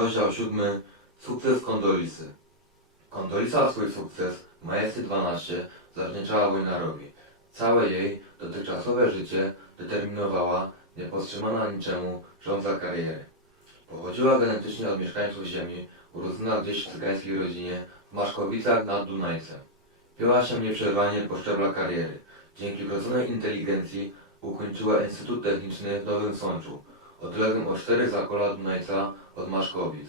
Rozdział siódmy. Sukces Kondolisy. Kondolisa swój sukces w Majesty 12 zawdzięczała Wojnarowi. Całe jej dotychczasowe życie determinowała niepowstrzymana niczemu żądza kariery. Pochodziła genetycznie od mieszkańców ziemi, urodzona gdzieś w cygańskiej rodzinie w Maszkowicach nad Dunajcem. Pięła się nieprzerwanie po szczeblach kariery. Dzięki wrodzonej inteligencji ukończyła Instytut Techniczny w Nowym Sączu, odległym o cztery zakola Dunajca od Maszkowic.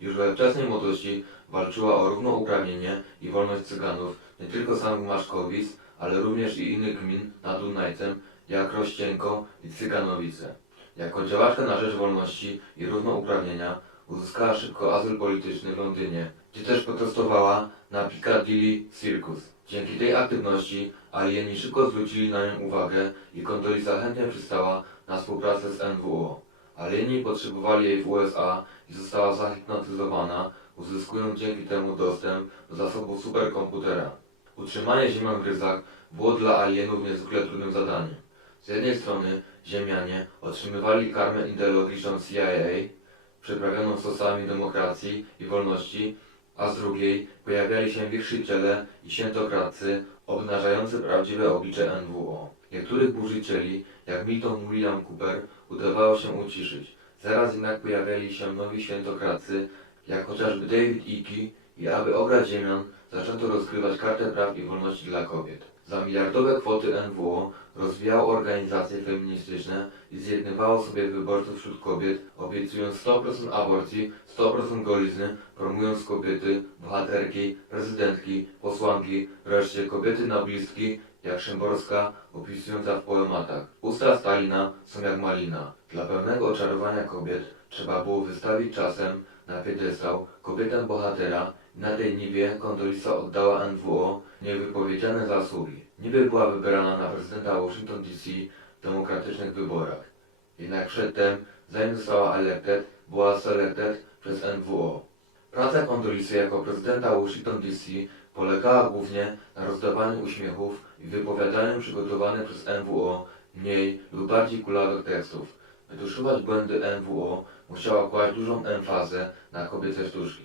Już we wczesnej młodości walczyła o równouprawnienie i wolność Cyganów nie tylko samych Maszkowic, ale również i innych gmin nad Dunajcem, jak Rościenko i Cyganowice. Jako działaczka na rzecz wolności i równouprawnienia uzyskała szybko azyl polityczny w Londynie, gdzie też protestowała na Piccadilly Circus. Dzięki tej aktywności alieni szybko zwrócili na nią uwagę i Kondolisa chętnie przystała na współpracę z NWO. Alieni potrzebowali jej w USA i została zahipnotyzowana, uzyskując dzięki temu dostęp do zasobów superkomputera. Utrzymanie Ziemię w ryzach było dla alienów niezwykle trudnym zadaniem. Z jednej strony Ziemianie otrzymywali karmę ideologiczną CIA, przyprawioną sosami demokracji i wolności, a z drugiej pojawiali się wichrzyciele i świętokradcy obnażający prawdziwe oblicze NWO. Niektórych burzycieli, jak Milton William Cooper, udawało się uciszyć. Zaraz jednak pojawiali się nowi świętokradcy, jak chociażby David Icke i aby ograć Ziemian, zaczęto rozgrywać kartę praw i wolności dla kobiet. Za miliardowe kwoty NWO rozwijało organizacje feministyczne i zjednywało sobie wyborców wśród kobiet, obiecując 100% aborcji, 100% golizny, promując kobiety, bohaterki, prezydentki, posłanki, wreszcie kobiety noblistki, jak Szymborska, opisująca w poematach. Usta Stalina są jak malina. Dla pełnego oczarowania kobiet trzeba było wystawić czasem na piedestał kobietę bohatera na tej niwie Kondolisa oddała NWO niewypowiedziane zasługi. Niby była wybierana na prezydenta Washington DC w demokratycznych wyborach. Jednak przedtem, zanim została elected, była selected przez NWO. Praca Kondolisy jako prezydenta Washington DC polegała głównie na rozdawaniu uśmiechów i wypowiadaniu przygotowanych przez NWO mniej lub bardziej kulawych tekstów. Tuszować błędy NWO musiała kłaść dużą emfazę na kobiece sztuczki,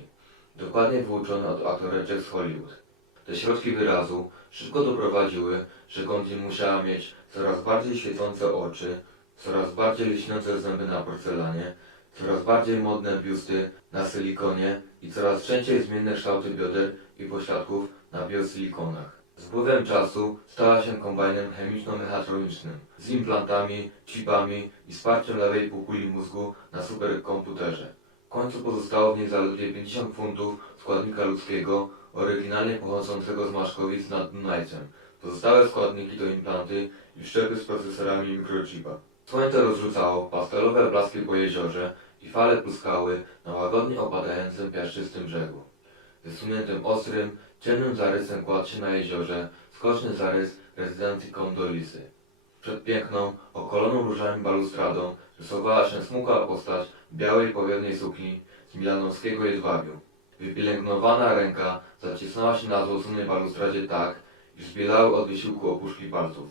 dokładnie wyuczone od aktoreczek z Hollywood. Te środki wyrazu szybko doprowadziły, że Gondin musiała mieć coraz bardziej świecące oczy, coraz bardziej lśniące zęby na porcelanie, coraz bardziej modne biusty na silikonie i coraz częściej zmienne kształty bioder i pośladków na biosilikonach. Z upływem czasu stała się kombajnem chemiczno-mechatronicznym z implantami, chipami i wsparciem lewej półkuli mózgu na superkomputerze. W końcu pozostało w niej zaledwie 50 funtów składnika ludzkiego, oryginalnie pochodzącego z Maszkowic nad Dunajcem. Pozostałe składniki to implanty i wszczepy z procesorami mikrochipa. Słońce rozrzucało pastelowe blaski po jeziorze i fale pluskały na łagodnie opadającym piaszczystym brzegu. Wysuniętym ostrym, ciemnym zarysem kładł się na jeziorze skoczny zarys rezydencji Kondolisy. Przed piękną, okoloną różami balustradą rysowała się smukła postać białej powiernej sukni z milanowskiego jedwabiu. Wypielęgnowana ręka zacisnęła się na złoconej balustradzie tak, iż zbielały od wysiłku opuszki palców.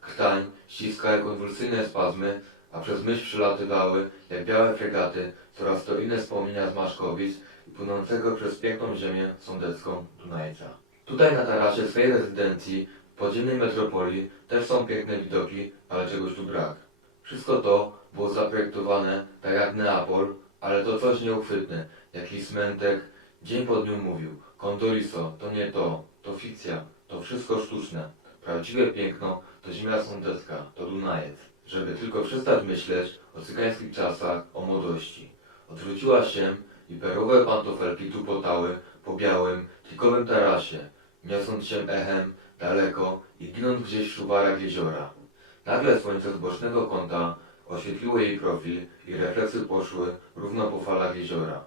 Krtań ściskała konwulsyjne spazmy, a przez myśl przylatywały, jak białe fregaty, coraz to inne wspomnienia z Maszkowic płynącego przez piękną ziemię sądecką Dunajca. Tutaj na tarasie swej rezydencji podziemnej metropolii też są piękne widoki, ale czegoś tu brak. Wszystko to było zaprojektowane tak jak Neapol, ale to coś nieuchwytne, jakiś smętek, dzień po dniu mówił, Condoriso, to nie to, to fikcja, to wszystko sztuczne. Prawdziwe piękno to ziemia sądecka, to Dunajec. Żeby tylko przestać myśleć o cygańskich czasach, o młodości. Odwróciła się i perłowe pantofelki tupotały po białym, tikowym tarasie, niosąc się echem daleko i ginąc gdzieś w szuwarach jeziora. Nagle słońce z bocznego kąta oświetliło jej profil i refleksy poszły równo po falach jeziora.